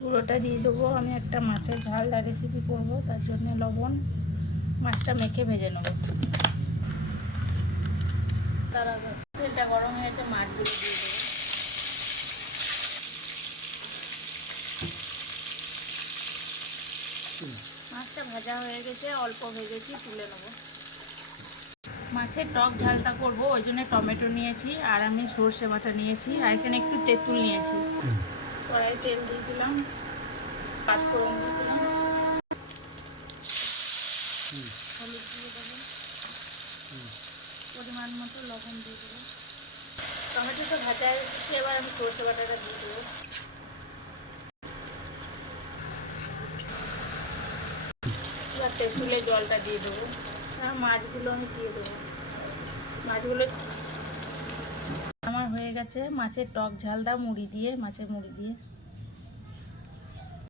পুরোটা দিয়ে দেবো। আমি একটা মাছের ঝালদা রেসিপি করব, তার জন্য লবণ, মাছটা মেখে ভেজে নেব। তার তেলটা গরম হয়ে গেছে, মাছগুলো দিয়ে দেবো। মাছটা ভাজা হয়ে গেছে, অল্প ভেজেছি, তুলে নেব। মাছের টক ঝালটা করব, ওই জন্য টমেটো নিয়েছি, আর আমি সর্ষে বাটা নিয়েছি, আর এখানে একটু তেঁতুল নিয়েছি। কড়াই তেল দিয়ে দিলাম পাঁচফোড়ন দিয়ে দিলাম। হলুদ দিয়ে দেবো পরিমাণ মতো লবণ দিয়ে দেবো টমেটোটা ভাজা গেছে এবার আমি সর্ষে বাটাটা দিয়ে দেবো। তেঁতুলে জলটা দিয়ে দেবো। আর মাছগুলো আমি দিয়ে দেবো। মাছগুলো গেছে মাছের টক ঝাল দাও মুড়ি দিয়ে মাছের মুড়ি দিয়ে।